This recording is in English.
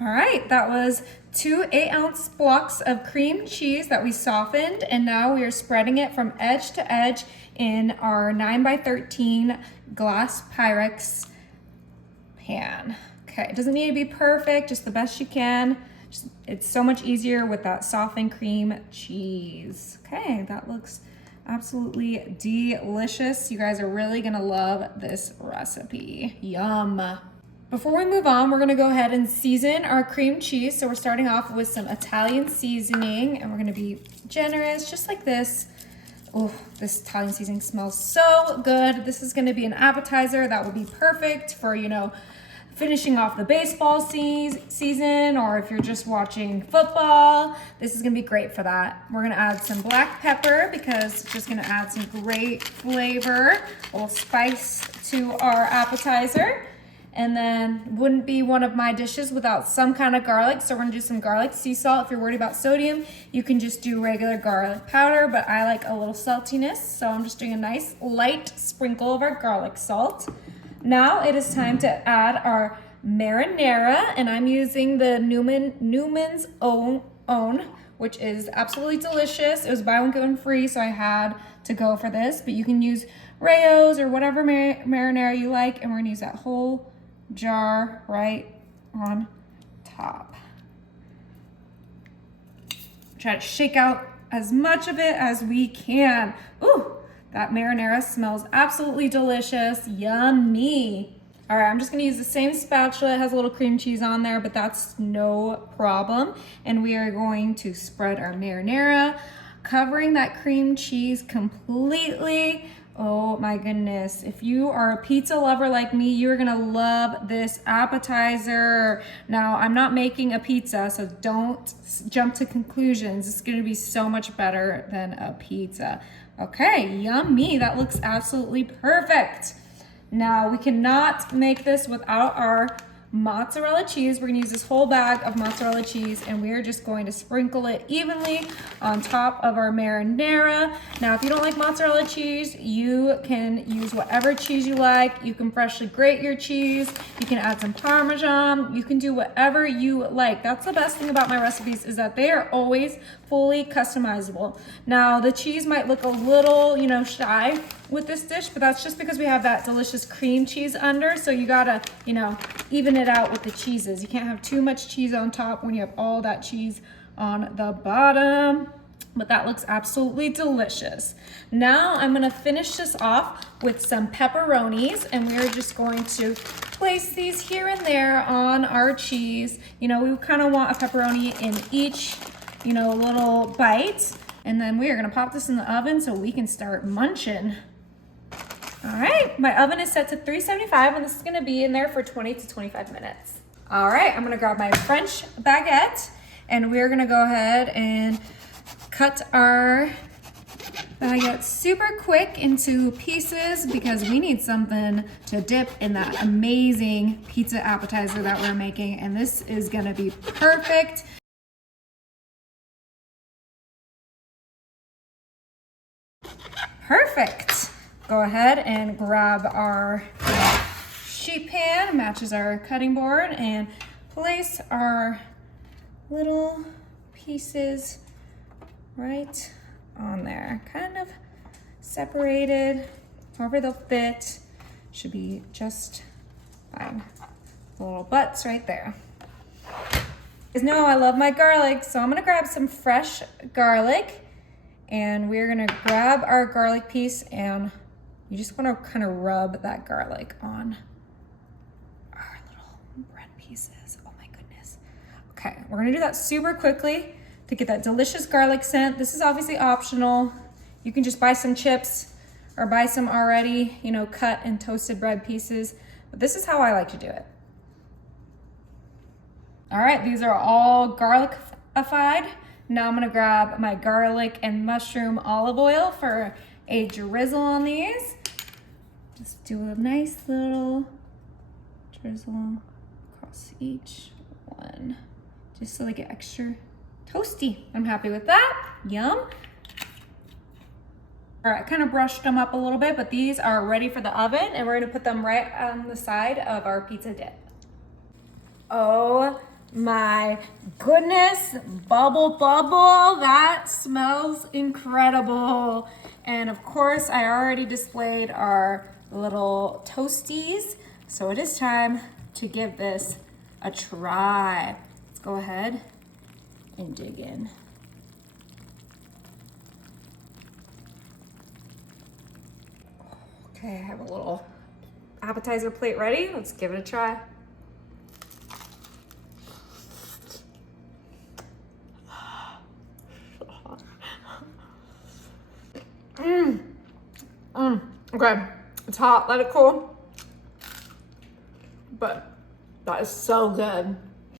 All right, that was 2 8-ounce blocks of cream cheese that we softened, and now we are spreading it from edge to edge in our 9x13 glass Pyrex pan. Okay, it doesn't need to be perfect, just the best you can. It's so much easier with that softened cream cheese. Okay, that looks absolutely delicious. You guys are really gonna love this recipe. Yum. Before we move on, we're gonna go ahead and season our cream cheese. So we're starting off with some Italian seasoning, and we're gonna be generous, just like this. Oh, this Italian seasoning smells so good. This is gonna be an appetizer that will be perfect for, finishing off the baseball season, or if you're just watching football, this is gonna be great for that. We're gonna add some black pepper because it's just gonna add some great flavor, a little spice to our appetizer. And then wouldn't be one of my dishes without some kind of garlic. So we're gonna do some garlic sea salt. If you're worried about sodium, you can just do regular garlic powder, but I like a little saltiness. So I'm just doing a nice light sprinkle of our garlic salt. Now it is time to add our marinara, and I'm using the Newman's Own, which is absolutely delicious. It was buy one, get one free, so I had to go for this, but you can use Rayo's or whatever marinara you like, and we're gonna use that whole jar right on top. Try to shake out as much of it as we can. Ooh, that marinara smells absolutely delicious. Yummy. All right, I'm just gonna use the same spatula. It has a little cream cheese on there, but that's no problem. And we are going to spread our marinara, covering that cream cheese completely. Oh my goodness. If you are a pizza lover like me, you're gonna love this appetizer. Now, I'm not making a pizza, so don't jump to conclusions. It's gonna be so much better than a pizza. Okay, yummy. That looks absolutely perfect. Now, we cannot make this without our mozzarella cheese. We're gonna use this whole bag of mozzarella cheese, and we're just going to sprinkle it evenly on top of our marinara. Now, if you don't like mozzarella cheese, you can use whatever cheese you like. You can freshly grate your cheese. You can add some Parmesan. You can do whatever you like. That's the best thing about my recipes, is that they are always fully customizable. Now, the cheese might look a little, shy with this dish, but that's just because we have that delicious cream cheese under. So you gotta, even it out with the cheeses. You can't have too much cheese on top when you have all that cheese on the bottom. But that looks absolutely delicious. Now I'm gonna finish this off with some pepperonis, and we're just going to place these here and there on our cheese. We kind of want a pepperoni in each, little bite. And then we are gonna pop this in the oven so we can start munching. All right, my oven is set to 375, and this is gonna be in there for 20 to 25 minutes. All right, I'm gonna grab my French baguette, and we're gonna go ahead and cut our baguette super quick into pieces because we need something to dip in that amazing pizza appetizer that we're making, and this is gonna be perfect. Perfect. Go ahead and grab our sheet pan, matches our cutting board, and place our little pieces right on there. Kind of separated, however they'll fit. Should be just fine. The little butts right there. You guys know I love my garlic, so I'm gonna grab some fresh garlic, and we're gonna grab our garlic piece, and you just want to kind of rub that garlic on our little bread pieces. Oh my goodness. Okay, we're gonna do that super quickly to get that delicious garlic scent. This is obviously optional. You can just buy some chips or buy some already, cut and toasted bread pieces. But this is how I like to do it. All right, these are all garlic-ified. Now I'm gonna grab my garlic and mushroom olive oil for a drizzle on these. Just do a nice little drizzle across each one, just so they get extra toasty. I'm happy with that. Yum. All right, I kind of brushed them up a little bit, but these are ready for the oven, and we're gonna put them right on the side of our pizza dip. Oh My goodness, bubble, bubble, that smells incredible. And of course, I already displayed our little toasties. So it is time to give this a try. Let's go ahead and dig in. Okay, I have a little appetizer plate ready. Let's give it a try. Okay, it's hot, let it cool. But that is so good.